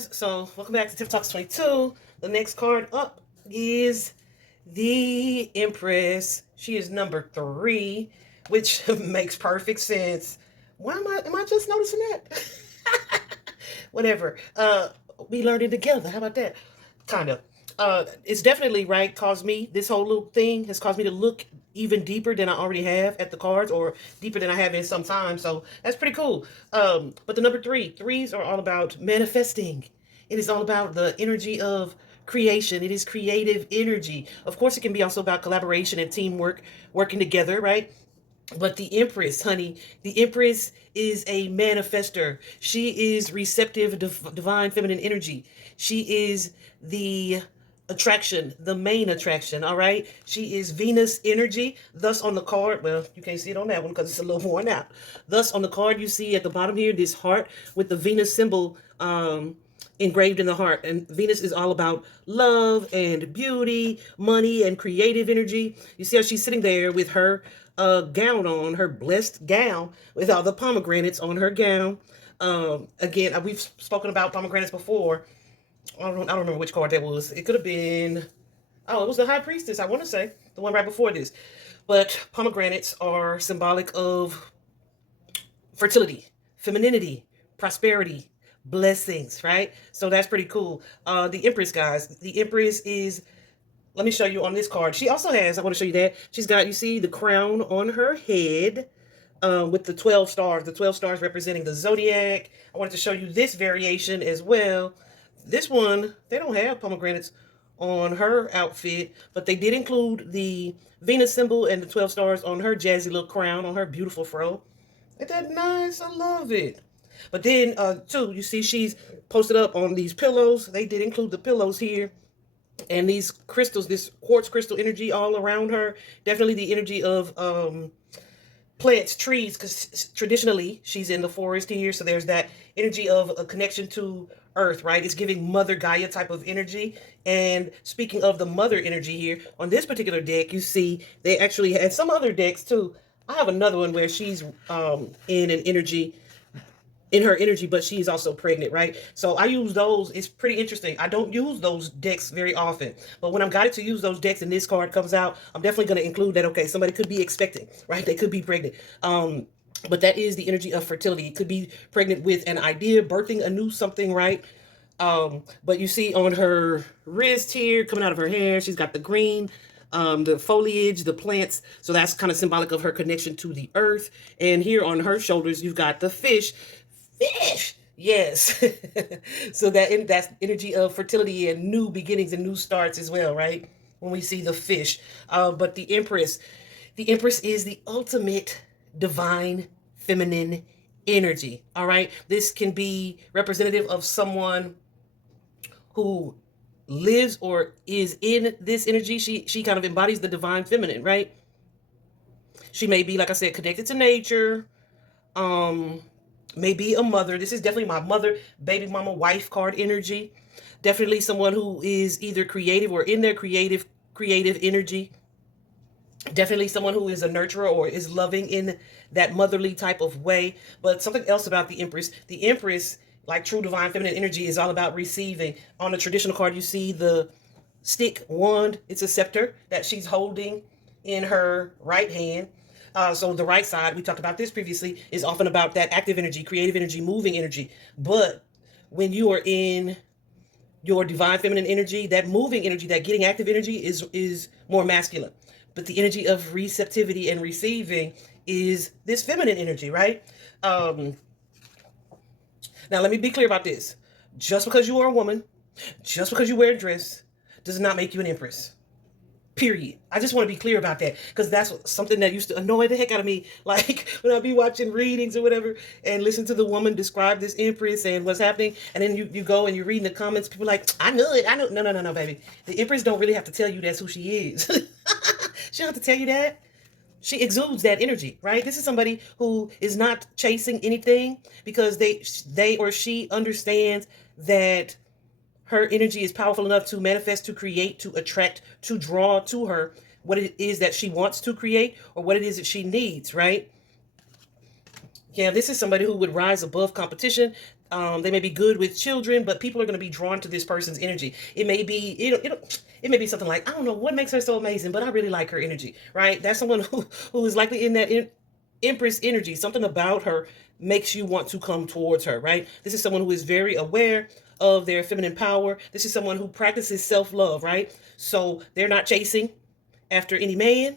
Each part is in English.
guys, so welcome back to Tip Talks 22. The next card up is the Empress. She is number 3, which makes perfect sense. Why am I just noticing that? Whatever. We learned it together. How about that? Kind of. It's definitely right. This whole little thing has caused me to look even deeper than I already have at the cards, or deeper than I have in some time. So that's pretty cool. But the number threes are all about manifesting. It is all about the energy of creation. It is creative energy. Of course, it can be also about collaboration and teamwork, working together, right? But the Empress, honey, the Empress is a manifester. She is receptive, divine feminine energy. She is the attraction, the main attraction, all right? She is Venus energy. Thus on the card, well, you can't see it on that one because it's a little worn out. Thus on the card, you see at the bottom here, this heart with the Venus symbol engraved in the heart. And Venus is all about love and beauty, money, and creative energy. You see how she's sitting there with her gown on, her blessed gown, with all the pomegranates on her gown. Again, we've spoken about pomegranates before. I don't remember which card that was. It could have been, oh, it was the High Priestess, I want to say, the one right before this. But pomegranates are symbolic of fertility, femininity, prosperity, blessings, right? So that's pretty cool. The Empress, guys, the Empress is, let me show you on this card. She also has, I want to show you that, she's got, you see the crown on her head with the 12 stars, the 12 stars representing the zodiac. I wanted to show you this variation as well. This one, they don't have pomegranates on her outfit, but they did include the Venus symbol and the 12 stars on her jazzy little crown, on her beautiful fro. Isn't that nice? I love it. But then, too, you see she's posted up on these pillows. They did include the pillows here. And these crystals, this quartz crystal energy all around her. Definitely the energy of plants, trees, because traditionally she's in the forest here. So there's that energy of a connection to earth, right? It's giving Mother Gaia type of energy. And speaking of the mother energy here, on this particular deck, you see they actually had some other decks too. I have another one where she's in her energy, but she's also pregnant, right? So I use those. It's pretty interesting. I don't use those decks very often, but when I'm guided to use those decks and this card comes out, I'm definitely going to include that, okay, somebody could be expecting, right? They could be pregnant. But that is the energy of fertility. It could be pregnant with an idea, birthing a new something, right? But you see on her wrist here, coming out of her hair, she's got the green, the foliage, the plants. So that's kind of symbolic of her connection to the earth. And here on her shoulders, you've got the fish. Fish, yes. So that's energy of fertility and new beginnings and new starts as well, right? When we see the fish. But the Empress is the ultimate divine feminine energy. All right. This can be representative of someone who lives or is in this energy. She kind of embodies the divine feminine, right? She may be, like I said, connected to nature. Maybe a mother. This is definitely my mother, baby mama, wife card energy. Definitely someone who is either creative or in their creative energy. Definitely someone who is a nurturer or is loving in that motherly type of way. But something else about the Empress, like true divine feminine energy, is all about receiving. On the traditional card, you see the stick wand. It's a scepter that she's holding in her right hand. So the right side, we talked about this previously, is often about that active energy, creative energy, moving energy. But when you are in your divine feminine energy, that moving energy, that getting active energy is more masculine. But the energy of receptivity and receiving is this feminine energy, right? Now, let me be clear about this. Just because you are a woman, just because you wear a dress, does not make you an empress. Period. I just want to be clear about that, because that's something that used to annoy the heck out of me. Like when I'd be watching readings or whatever and listen to the woman describe this empress and what's happening, and then you go and you're reading the comments, people are like, I knew it. I know. No, baby. The empress don't really have to tell you that's who she is. She don't have to tell you that. She exudes that energy, right? This is somebody who is not chasing anything because they or she understands that her energy is powerful enough to manifest, to create, to attract, to draw to her what it is that she wants to create or what it is that she needs, right? Yeah, this is somebody who would rise above competition. They may be good with children, but people are going to be drawn to this person's energy. It may be, it may be something like, I don't know what makes her so amazing, but I really like her energy, right? That's someone who is likely in that Empress energy. Something about her makes you want to come towards her, right? This is someone who is very aware of their feminine power. This is someone who practices self-love, right? So they're not chasing after any man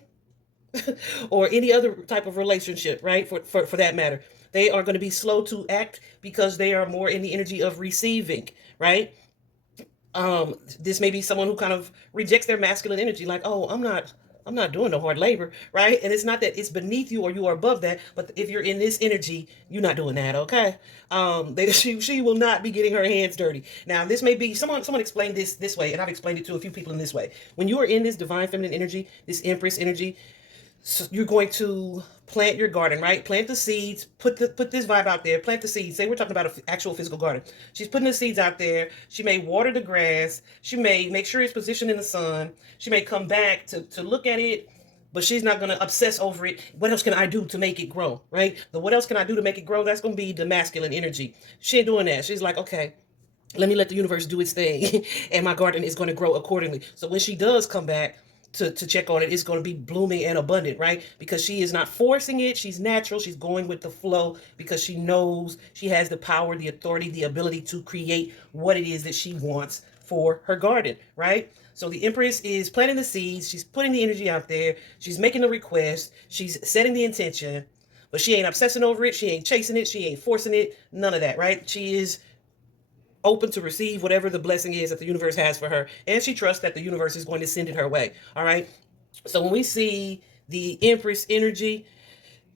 or any other type of relationship, right? For that matter. They are going to be slow to act because they are more in the energy of receiving, right? This may be someone who kind of rejects their masculine energy, like, oh, I'm not doing no hard labor, right? And it's not that it's beneath you or you are above that, but if you're in this energy, you're not doing that, okay? She will not be getting her hands dirty. Now, this may be someone explained this way, and I've explained it to a few people in this way. When you are in this divine feminine energy, this Empress energy, so you're going to plant your garden, right? Plant the seeds. Put this vibe out there. Plant the seeds. Say we're talking about an actual physical garden. She's putting the seeds out there. She may water the grass. She may make sure it's positioned in the sun. She may come back to look at it, but she's not going to obsess over it. What else can I do to make it grow, right? The what else can I do to make it grow? That's going to be the masculine energy. She ain't doing that. She's like, okay, let me let the universe do its thing, and my garden is going to grow accordingly. So when she does come back to check on it, it's going to be blooming and abundant, right? Because she is not forcing it. She's natural. She's going with the flow because she knows she has the power, the authority, the ability to create what it is that she wants for her garden, right? So the Empress is planting the seeds. She's putting the energy out there. She's making the request. She's setting the intention, but she ain't obsessing over it. She ain't chasing it. She ain't forcing it. None of that, right? She is open to receive whatever the blessing is that the universe has for her, and she trusts that the universe is going to send it her way. All right. So when we see the Empress energy,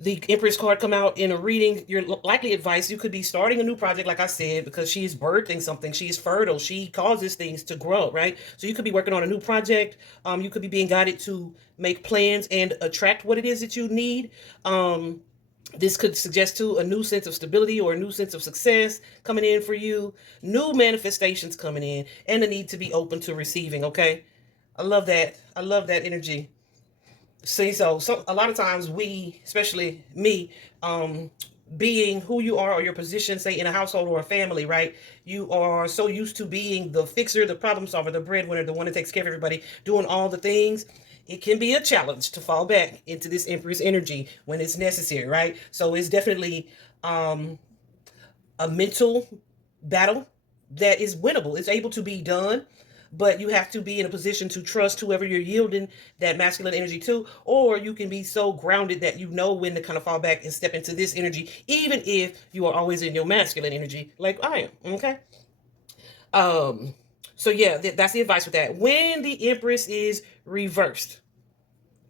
the Empress card come out in a reading, your likely advice, you could be starting a new project, like I said, because she is birthing something. She is fertile. She causes things to grow, right? So you could be working on a new project. You could be being guided to make plans and attract what it is that you need. This could suggest to a new sense of stability or a new sense of success coming in for you, new manifestations coming in, and the need to be open to receiving. Okay, I love that. I love that energy. See, so a lot of times we, especially me, being who you are or your position, say in a household or a family, right? You are so used to being the fixer, the problem solver, the breadwinner, the one that takes care of everybody, doing all the things. It can be a challenge to fall back into this Empress energy when it's necessary, right? So it's definitely a mental battle that is winnable. It's able to be done, but you have to be in a position to trust whoever you're yielding that masculine energy to, or you can be so grounded that you know when to kind of fall back and step into this energy, even if you are always in your masculine energy, like I am. Okay. Um, so yeah, that's the advice with that. When the Empress is reversed,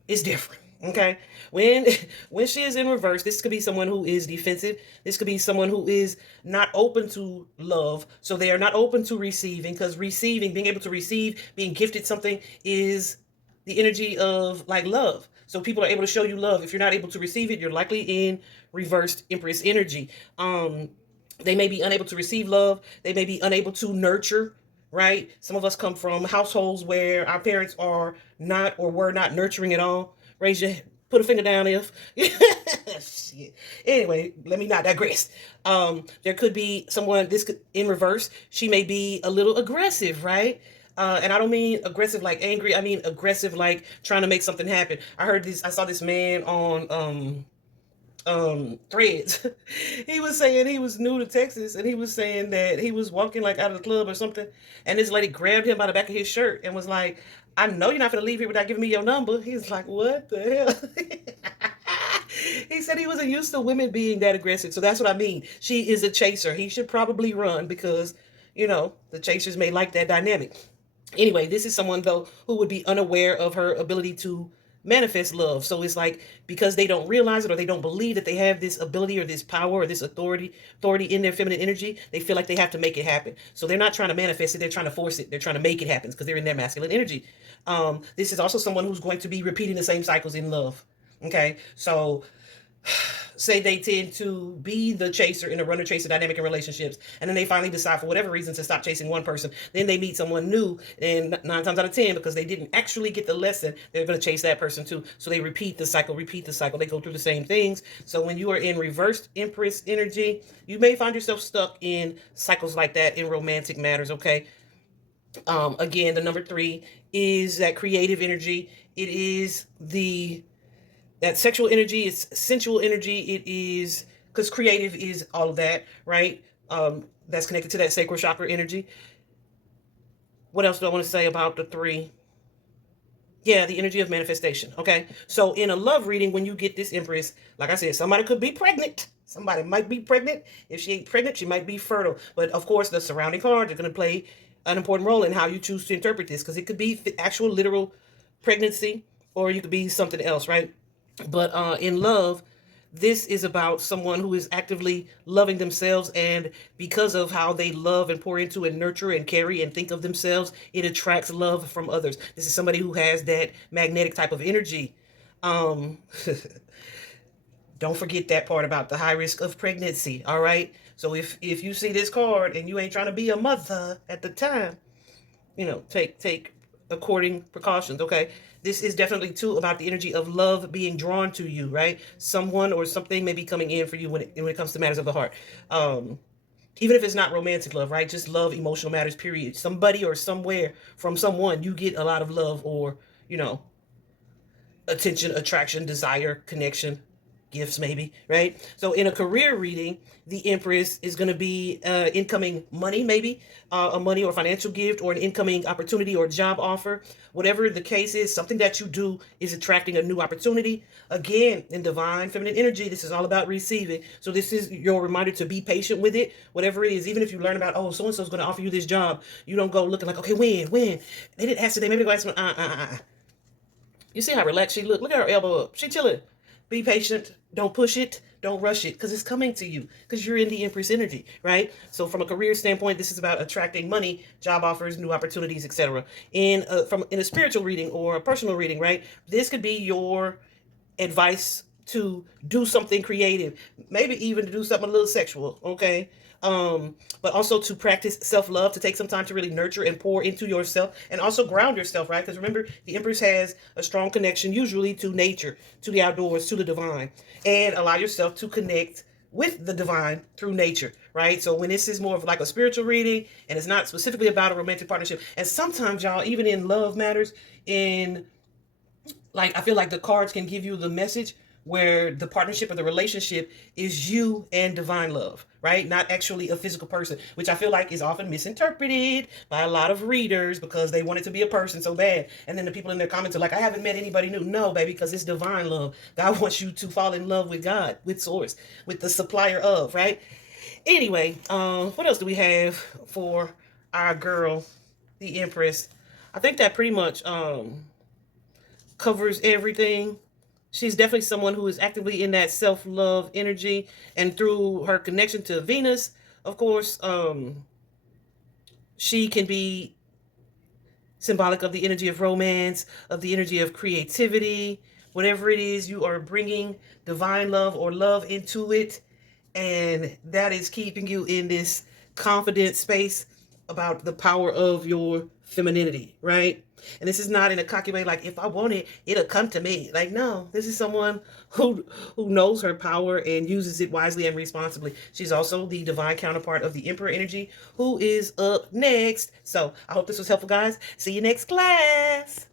it's different. Okay. When when she is in reverse, this could be someone who is defensive. This could be someone who is not open to love. So they are not open to receiving, because receiving, being able to receive, being gifted something is the energy of like love. So people are able to show you love. If you're not able to receive it, you're likely in reversed Empress energy. They may be unable to receive love. They may be unable to nurture, right? Some of us come from households where our parents are not or were not nurturing at all. Raise your put a finger down if shit. Anyway, let me not digress. There could be someone, this could in reverse. She may be a little aggressive, right? And I don't mean aggressive like angry. I mean aggressive like trying to make something happen. I saw this man on threads. He was saying he was new to Texas, and he was saying that he was walking like out of the club or something, and this lady grabbed him by the back of his shirt and was like, I know you're not gonna leave here without giving me your number. He's like, what the hell? He said he wasn't used to women being that aggressive. So that's what I mean. She is a chaser. He should probably run because, the chasers may like that dynamic. Anyway, this is someone though who would be unaware of her ability to manifest love. So it's like because they don't realize it or they don't believe that they have this ability or this power or this authority in their feminine energy, they feel like they have to make it happen. So they're not trying to manifest it, they're trying to force it. They're trying to make it happen because they're in their masculine energy. This is also someone who's going to be repeating the same cycles in love. Okay? So say they tend to be the chaser in a runner chaser dynamic in relationships, and then they finally decide for whatever reason to stop chasing one person. Then they meet someone new, and 9 times out of 10, because they didn't actually get the lesson, they're going to chase that person too. So they repeat the cycle, they go through the same things. So when you are in reversed Empress energy, you may find yourself stuck in cycles like that in romantic matters. Okay. Again, the number 3 is that creative energy. It is the that sexual energy, it's sensual energy. It is, because creative is all of that, right? That's connected to that sacral chakra energy. What else do I want to say about the 3? Yeah, the energy of manifestation. Okay. So in a love reading, when you get this Empress, like I said, somebody could be pregnant. Somebody might be pregnant. If she ain't pregnant, she might be fertile. But of course, the surrounding cards are going to play an important role in how you choose to interpret this, because it could be actual literal pregnancy, or you could be something else, right? But in love, this is about someone who is actively loving themselves, and because of how they love and pour into and nurture and carry and think of themselves, it attracts love from others. This is somebody who has that magnetic type of energy. Um, don't forget that part about the high risk of pregnancy. All right. So if you see this card and you ain't trying to be a mother at the time, take according precautions. Okay. This is definitely too about the energy of love being drawn to you, right? Someone or something may be coming in for you when it comes to matters of the heart. Even if it's not romantic love, right? Just love, emotional matters, period. Somebody or somewhere from someone, you get a lot of love, or, you know, attention, attraction, desire, connection, gifts, maybe, right? So in a career reading, the Empress is going to be incoming money, maybe a money or financial gift, or an incoming opportunity or job offer. Whatever the case is, something that you do is attracting a new opportunity. Again, in divine feminine energy, this is all about receiving. So this is your reminder to be patient with it, whatever it is. Even if you learn about, oh, so-and-so is going to offer you this job, you don't go looking like, okay, when? They didn't ask today, maybe go ask me, You see how relaxed she look? Look at her elbow up. She chilling. Be patient. Don't push it. Don't rush it, because it's coming to you, because you're in the Empress energy, right? So from a career standpoint, this is about attracting money, job offers, new opportunities, etc. In a spiritual reading or a personal reading, right? This could be your advice to do something creative, maybe even to do something a little sexual, okay? But also to practice self-love, to take some time to really nurture and pour into yourself, and also ground yourself, right? Because remember, the Empress has a strong connection usually to nature, to the outdoors, to the divine, and allow yourself to connect with the divine through nature, right? So when this is more of like a spiritual reading and it's not specifically about a romantic partnership, and sometimes y'all, even in love matters, in like, I feel like the cards can give you the message where the partnership or the relationship is you and divine love, right? Not actually a physical person, which I feel like is often misinterpreted by a lot of readers because they want it to be a person so bad. And then the people in their comments are like, I haven't met anybody new. No, baby, because it's divine love. God wants you to fall in love with God, with source, with the supplier of, right? Anyway, what else do we have for our girl, the Empress? I think that pretty much covers everything. She's definitely someone who is actively in that self-love energy, and through her connection to Venus, of course, she can be symbolic of the energy of romance, of the energy of creativity, whatever it is you are bringing divine love or love into it, and that is keeping you in this confident space about the power of your femininity, right? And this is not in a cocky way, like if I want it, it'll come to me. Like, no, this is someone who knows her power and uses it wisely and responsibly. She's also the divine counterpart of the Emperor energy, who is up next. So I hope this was helpful, guys. See you next class.